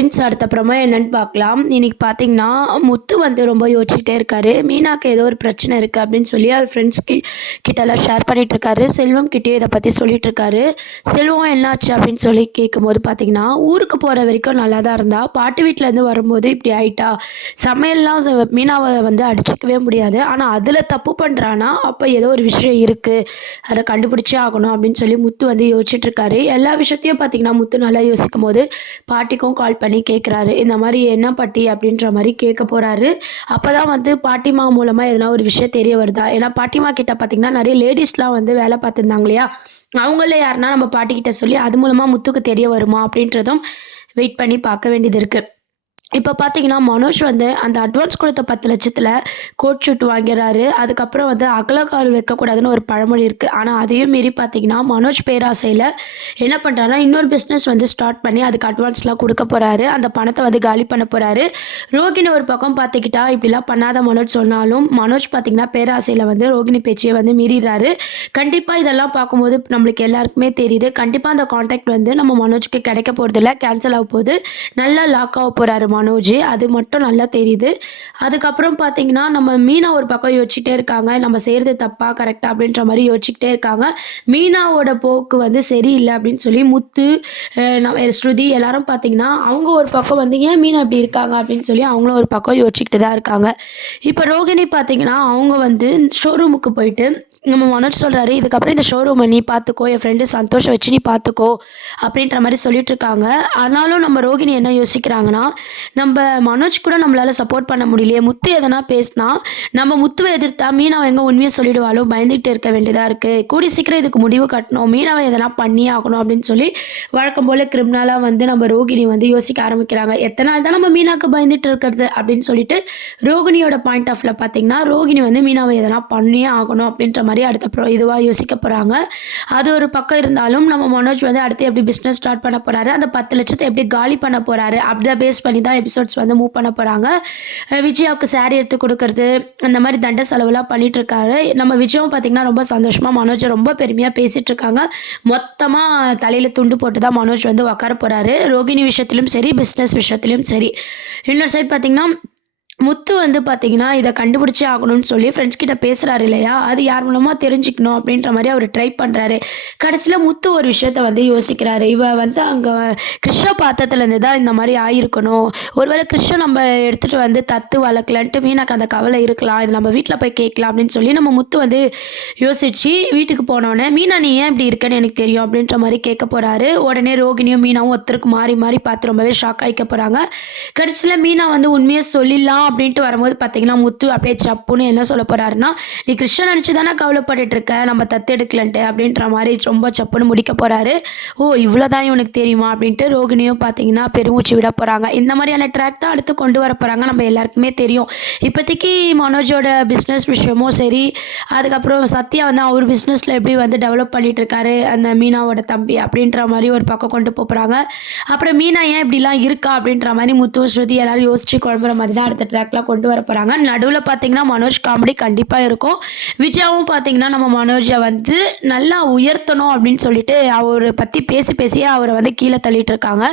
Friends அடுத்தப்புறமா என்னன்னு பார்க்கலாம். இன்னைக்கு பார்த்தீங்கன்னா, முத்து வந்து ரொம்ப யோசிச்சுட்டே இருக்காரு. மீனாக்கு ஏதோ ஒரு பிரச்சனை இருக்கு அப்படின்னு சொல்லி அவர் ஃப்ரெண்ட்ஸ் கிட்டலாம் ஷேர் பண்ணிட்டு இருக்காரு. செல்வம் கிட்டயும் இத பத்தி சொல்லிட்டு இருக்காரு. செல்வம் என்னாச்சு அப்படின்னு சொல்லி கேட்கும்போது பார்த்தீங்கன்னா, ஊருக்கு போற வரைக்கும் நல்லா தான் இருந்தா. பாட்டி வீட்லேருந்து வரும்போது இப்படி ஆயிட்டா. சமையல்லாம் மீனாவ வந்து அடிச்சுக்கவே முடியாது. ஆனா அதில தப்பு பண்றான்னா, அப்ப ஏதோ ஒரு விஷயம் இருக்கு. அத கண்டுபிடிச்சே ஆகணும் அப்படின்னு சொல்லி முத்து வந்து யோசிச்சுட்டு இருக்காரு. எல்லா விஷயத்தையும் பார்த்தீங்கன்னா, முத்து நல்லா யோசிக்கும்போது பாட்டிக்கும் கால் பண்ணி கேட்குறாரு. இந்த மாரி "என்ன பாட்டி?" அப்படின்ற மாரி கேட்க போறாரு. அப்பதான் வந்து பாட்டிமா மூலமா எதனா ஒரு விஷயம் தெரிய வருதா? ஏன்னா பாட்டிமா கிட்ட பார்த்தீங்கன்னா, நெறைய லேடீஸ்லாம் வந்து வேலை பார்த்துருந்தாங்க இல்லையா? அவங்கள்ல யாருன்னா நம்ம பாட்டிக்கிட்ட சொல்லி அது மூலமா முத்துக்கு தெரிய வருமா? அப்படின்றதும் வெயிட் பண்ணி பார்க்க வேண்டியது இருக்கு. இப்ப பார்த்தீங்கன்னா, மனோஜ் வந்து அந்த அட்வான்ஸ் குடுத்த 10,00,000த்துல கோட் ஷூட் வாங்கிறாரு. அதுக்கப்புறம் வந்து அகலக்கால் வைக்கக்கூடாதுன்னு ஒரு பழமொழி இருக்கு. ஆனா, அதையும் மீறி பார்த்தீங்கன்னா, மனோஜ் பேராசையில என்ன பண்றாருன்னா, இன்னொரு பிசினஸ் வந்து ஸ்டார்ட் பண்ணி அதுக்கு அட்வான்ஸ்லாம் குடுக்க போறாரு. அந்த பணத்த வந்து காலி பண்ண போறாரு. ரோகிணி ஒரு பக்கம் பார்த்துக்கிட்டா, இப்படிலாம் பண்ணாத மனோஜ் சொன்னாலும், மனோஜ் பார்த்தீங்கன்னா, பேராசையில வந்து ரோகிணி பேச்சையே வந்து மீறிறாரு. கண்டிப்பா இதெல்லாம் பார்க்கும்போது நம்மளுக்கு எல்லாருக்குமே தெரியுது. கண்டிப்பா அந்த கான்ட்ராக்ட் வந்து நம்ம மனோஜ்க்கு கிடைக்க போறதில்ல. கேன்சல் ஆக போகுது. நல்லா லாக் ஆக போறாரு மனோஜ். அது மட்டும் நல்லா தெரியுது. அதுக்கப்புறம் பார்த்தீங்கன்னா, நம்ம மீனா ஒரு பக்கம் யோசிச்சுட்டே இருக்காங்க. நம்ம செய்றது தப்பா, கரெக்ட்டா அப்படின்ற மாரி யோசிச்சுக்கிட்டே இருக்காங்க. மீனாவோட போக்கு வந்து சரியில்ல அப்படின்னு சொல்லி முத்து, நம்ம ஸ்ருதி எல்லாரும் பார்த்தீங்கன்னா, அவங்க ஒரு பக்கம் வந்து ஏன் மீனா இப்படி இருக்காங்க அப்படின்னு சொல்லி அவங்களும் ஒரு பக்கம் யோசிச்சுக்கிட்டு தான் இருக்காங்க. இப்ப ரோகிணி பார்த்தீங்கன்னா, அவங்க வந்து ஷோரூமுக்கு போயிட்டு நம்ம மனோஜ் சொல்றாரு, "இதுக்கப்புறம் இந்த ஷோரூம நீ பார்த்துக்கோ. என் ஃப்ரெண்டு சந்தோஷ வச்சு நீ பார்த்துக்கோ." அப்படின்ற மாரி சொல்லிட்டு இருக்காங்க. ஆனாலும் நம்ம ரோகிணி என்ன யோசிக்கிறாங்கன்னா, "நம்ப மனோஜ் கூட நம்மளால சப்போர்ட் பண்ண முடியலையே. முத்து எதனா பேசினா, நம்ம முத்துவ எதிர்த்தா மீனாவ எங்க உண்மைய சொல்லிடுவாளோ பயந்துகிட்டு இருக்க வேண்டியதா இருக்கு. கூடிய சீக்கிரம் இதுக்கு முடிவு கட்டணும். மீனாவ எதனா பண்ணியே ஆகணும்." அப்படின்னு சொல்லி வழக்கம் போல கிரிமினலா வந்து நம்ம ரோகிணி வந்து யோசிக்க ஆரம்பிக்கிறாங்க. "எத்தன நாள் தான் நம்ம மீனாக்கு பயந்துட்டு இருக்கிறது?" அப்படின்னு சொல்லிட்டு ரோகிணியோட பாயிண்ட் ஆஃப்ல பார்த்தீங்கன்னா, ரோகிணி வந்து மீனாவ எதனா பண்ணியே ஆகணும் அப்படின்ற மாரி அடுத்த இதுவா யோசிக்க போறாங்க. அது ஒரு பக்கம் இருந்தாலும் நம்ம மனோஜ் வந்து அடுத்து எப்படி பிசினஸ் ஸ்டார்ட் பண்ண போறாரு, அந்த 10,00,000 எப்படி காலி பண்ண போறாரு, அத பேஸ் பண்ணி தான் எபிசோட்ஸ் வந்து மூவ் பண்ண போறாங்க. விஜயாவுக்கு சாரி எடுத்து குடுக்கறது, அந்த மாரி தண்ட செலவுலாம் பண்ணிட்டு இருக்காரு. நம்ம விஜயும் பார்த்தீங்கன்னா, ரொம்ப சந்தோஷமா மனோஜ ரொம்ப பெருமையா பேசிட்டு இருக்காங்க. மொத்தமா தலையில துண்டு போட்டு தான் மனோஜ் வந்து உட்கார போறாரு. ரோகிணி விஷயத்திலும் சரி, பிசினஸ் விஷயத்திலும் சரி. இன்னொரு சைட் பார்த்தீங்கன்னா, முத்து வந்து பார்த்தீங்கன்னா, இத கண்டுபிடிச்சே ஆகணும்னு சொல்லி ஃப்ரெண்ட்ஸ் கிட்ட பேசுறாரு இல்லையா? அது யார் மூலமா தெரிஞ்சுக்கணும் அப்படின்ற மாரி அவரு ட்ரை பண்றாரு. கடைசில முத்து ஒரு விஷயத்த வந்து யோசிக்கிறாரு. இவ வந்து அங்க கிருஷ்ண பாத்ததுலேருந்து தான் இந்த மாரி ஆயிருக்கணும். ஒருவேளை கிருஷ்ண நம்ம எடுத்துட்டு வந்து தத்து வளர்க்கலன்ட்டு மீனாக்கு அந்த கவலை இருக்கலாம். இது நம்ம வீட்ல போய் கேட்கலாம் அப்படின்னு சொல்லி நம்ம முத்து வந்து யோசிச்சு வீட்டுக்கு போனோனே, "மீனா நீ ஏன் இப்படி இருக்கன்னு எனக்கு தெரியும்." அப்படின்ற மாரி கேட்க போறாரு. உடனே ரோகிணியும் மீனாவும் ஒருத்தருக்கு மாறி மாறி பார்த்து ரொம்பவே ஷாக் ஆயிக்க போறாங்க. கடைசில மீனா வந்து உண்மைய சொல்லிடலாம் அப்படின்ட்டு வரும்போது பார்த்தீங்கன்னா, முத்து அப்படியே சப்புன்னு என்ன சொல்ல போறாருன்னா, "நீ கிருஷ்ண நெனச்சு தானே கவலைப்பட்டுட்டு இருக்க, நம்ம தத்தெடுக்கலன்ட்டு." அப்படின்ற மாரி ரொம்ப சப்புன்னு முடிக்க போறாரு. "ஓ! இவ்வளோதான் இவனுக்கு தெரியுமா?" அப்படின்ட்டு ரோகிணியும் பார்த்தீங்கன்னா, பெருமூச்சு விட போறாங்க. இந்த மாரியான ட்ராக் தான் அடுத்து கொண்டு வர போறாங்க. நம்ம எல்லாருக்குமே தெரியும். இப்போதைக்கு மனோஜோட பிசினஸ் விஷயமும் சரி, அதுக்கப்புறம் சத்யா வந்து அவர் பிசினஸ்ல எப்படி வந்து டெவலப் பண்ணிட்டு இருக்காரு, அந்த மீனாவோட தம்பி அப்படின்ற மாரி ஒரு பக்கம் கொண்டு போறாங்க. அப்புறம் மீனா ஏன் இப்படிலாம் இருக்கா அப்படின்ற மாரி முத்து, ஸ்ருதி எல்லாரும் யோசிச்சு குழம்புற மாரி தான் அடுத்த ட்ராக்லாம் கொண்டு வர போறாங்க. நடுவுல பார்த்தீங்கன்னா, மனோஜ் காமெடி கண்டிப்பா இருக்கும். விஜயாவும் பார்த்தீங்கன்னா, நம்ம மனோஜ வந்து நல்லா உயர்த்தணும் அப்படின்னு சொல்லிட்டு அவர பத்தி பேசி பேசியே அவர வந்து கீழ தள்ளிட்டு இருக்காங்க.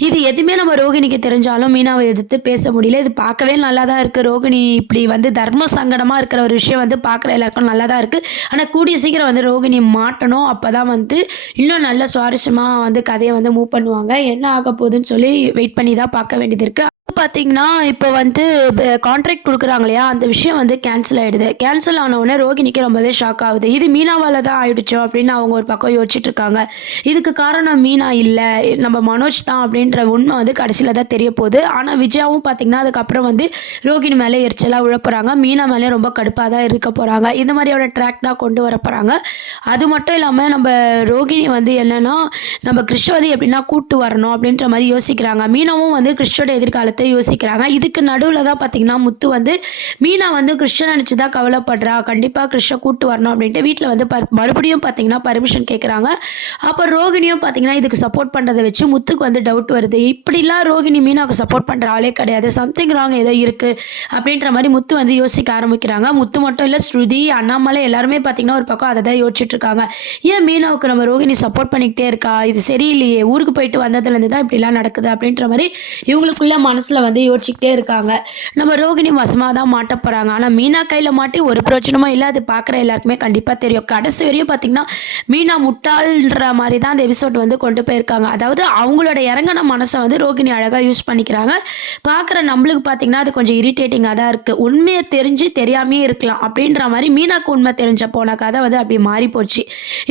இது எதுவுமே நம்ம ரோகிணிக்கு தெரிஞ்சாலும் மீனாவ எதிர்த்து பேச முடியல. இது பார்க்கவே நல்லா தான் இருக்கு. ரோகிணி இப்படி வந்து தர்ம சங்கடமா இருக்கிற ஒரு விஷயம் வந்து பார்க்குற எல்லாருக்கும் நல்லா தான் இருக்கு. ஆனா கூடிய சீக்கிரம் வந்து ரோகிணி மாட்டணும். அப்பதான் வந்து இன்னும் நல்ல சுவாரஸ்யமா வந்து கதைய வந்து மூவ் பண்ணுவாங்க. என்ன ஆக போகுதுன்னு சொல்லி வெயிட் பண்ணி தான் பார்க்க வேண்டியது இருக்கு. பார்த்தீங்கன்னா, இப்ப வந்து கான்ட்ராக்ட் குடுக்குறாங்க இல்லையா? அந்த விஷயம் வந்து கேன்சல் ஆயிடுது. கேன்சல் ஆன உடனே ரோகிணிக்கு ரொம்பவே ஷாக் ஆகுது. இது மீனாவால தான் ஆயிடுச்சோ! அப்படின்னு அவங்க ஒரு பக்கம் யோசிச்சுட்டு இருக்காங்க. இதுக்கு காரணம் மீனா இல்ல. நம்ம மனோஜ் தான் அப்படின்ற உண்மை வந்து கடைசில தான் தெரிய போகுது. ஆனா விஜயாவும் பார்த்தீங்கன்னா, அதுக்கப்புறம் வந்து ரோகிணி மேல எரிச்சலா விழப் போறாங்க. மீனா மேலயும் ரொம்ப கடுப்பா தான் இருக்க போறாங்க. இந்த மாதிரியான ட்ராக் தான் கொண்டு வர போறாங்க. அது மட்டும் இல்லாம நம்ம ரோகிணி வந்து என்னன்னா, நம்ம கிறிஷ வந்து எப்படின்னா கூட்டு வரணும் அப்படின்ற மாரி யோசிக்கிறாங்க. மீனாவும் வந்து கிறிஷோட எதிர்காலத்த பற்றி யோசிக்கிறாங்க. இதுக்கு நடுவில் தான் பார்த்தீங்கன்னா முத்து வந்து மீனா வந்து கிருஷ்ண நினச்சி தான் கவலைப்படுறா, கண்டிப்பாக கிருஷ்ண கூட்டு வரணும் அப்படின்ட்டு வீட்டில் வந்து மறுபடியும் பார்த்தீங்கன்னா பர்மிஷன் கேட்குறாங்க. அப்போ ரோகிணியும் பார்த்தீங்கன்னா இதுக்கு சப்போர்ட் பண்ணுறதை வச்சு முத்துக்கு வந்து டவுட் வருது. இப்படிலாம் ரோகிணி மீனாவுக்கு சப்போர்ட் பண்ணுற ஆளே கிடையாது, சம்திங் ராங் ஏதோ இருக்குது அப்படின்ற மாதிரி முத்து வந்து யோசிக்க ஆரம்பிக்கிறாங்க. முத்து மட்டும் இல்லை, ஸ்ருதி, அண்ணாமலை எல்லாருமே பார்த்தீங்கன்னா ஒரு பக்கம் அதை தான் யோசிச்சுட்டு இருக்காங்க. ஏன் மீனாவுக்கு நம்ம ரோகிணி சப்போர்ட் பண்ணிக்கிட்டே இருக்கா, இது சரியில்லையே, ஊருக்கு போயிட்டு வந்ததுலேருந்து தான் இப்படிலாம் நடக்குது அப்படின்ற மாதிரி இவங்களுக்குள்ள மனசில் வந்து யோசிச்சுக்கிட்டே இருக்காங்க. நம்ம ரோகிணி வசமாக தான் மாட்ட போகிறாங்க. ஆனால் மீனா கையில் மாட்டி ஒரு பிரச்சனமும் இல்லை, அது பார்க்குற எல்லாருக்குமே கண்டிப்பாக தெரியும். கடைசி வரையும் பார்த்தீங்கன்னா மீனா முட்டாள்ன்ற மாதிரி தான் அந்த எபிசோட் வந்து கொண்டு போயிருக்காங்க. அதாவது அவங்களோட இறங்கின மனசை வந்து ரோகிணி அழகாக யூஸ் பண்ணிக்கிறாங்க. பார்க்குற நம்மளுக்கு பார்த்தீங்கன்னா அது கொஞ்சம் இரிட்டேட்டிங்காக தான் இருக்குது. உண்மையை தெரிஞ்சு தெரியாமையே இருக்கலாம் அப்படின்ற மாதிரி மீனாக்கு உண்மை தெரிஞ்ச போன கதை வந்து அப்படி மாறி போச்சு.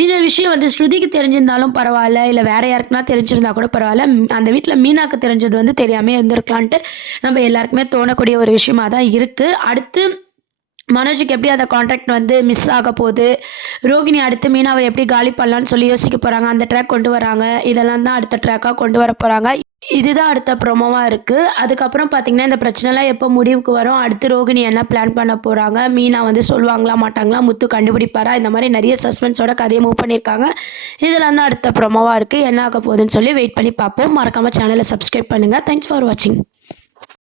இந்த விஷயம் வந்து ஸ்ருதிக்கு தெரிஞ்சிருந்தாலும் பரவாயில்ல, இல்லை வேற யாருக்குன்னா தெரிஞ்சிருந்தா கூட பரவாயில்ல, அந்த வீட்டில் மீனாக்கு தெரிஞ்சது வந்து தெரியாமல் இருந்திருக்கலான்ட்டு நம்ம எல்லாருக்குமே தோணக்கூடிய ஒரு விஷயமா தான் இருக்குது. அடுத்து மனோஜுக்கு எப்படி அந்த கான்ட்ராக்ட் வந்து மிஸ் ஆக போகுது, ரோகிணி அடுத்து மீனாவை எப்படி காலி பண்ணலான்னு சொல்லி யோசிக்க போகிறாங்க, அந்த ட்ராக் கொண்டு வராங்க. இதெல்லாம் தான் அடுத்த ட்ராக்காக கொண்டு வர போகிறாங்க. இதுதான் அடுத்த ப்ரோமோவாக இருக்குது. அதுக்கப்புறம் பார்த்தீங்கன்னா இந்த பிரச்சனைலாம் எப்போ முடிவுக்கு வரும், அடுத்து ரோகிணி என்ன பிளான் பண்ண போகிறாங்க, மீனா வந்து சொல்லுவாங்களா மாட்டாங்களா, முத்து கண்டுபிடிப்பாரா, இந்த மாதிரி நிறைய சஸ்பென்ஸோட கதையை மூவ் பண்ணியிருக்காங்க. இதெல்லாம் தான் அடுத்த ப்ரோமோவாக இருக்குது. என்ன ஆக போகுதுன்னு சொல்லி வெயிட் பண்ணி பார்ப்போம். மறக்காமல் சேனலை சப்ஸ்கிரைப் பண்ணுங்கள். தேங்க்ஸ் ஃபார் வாட்சிங்.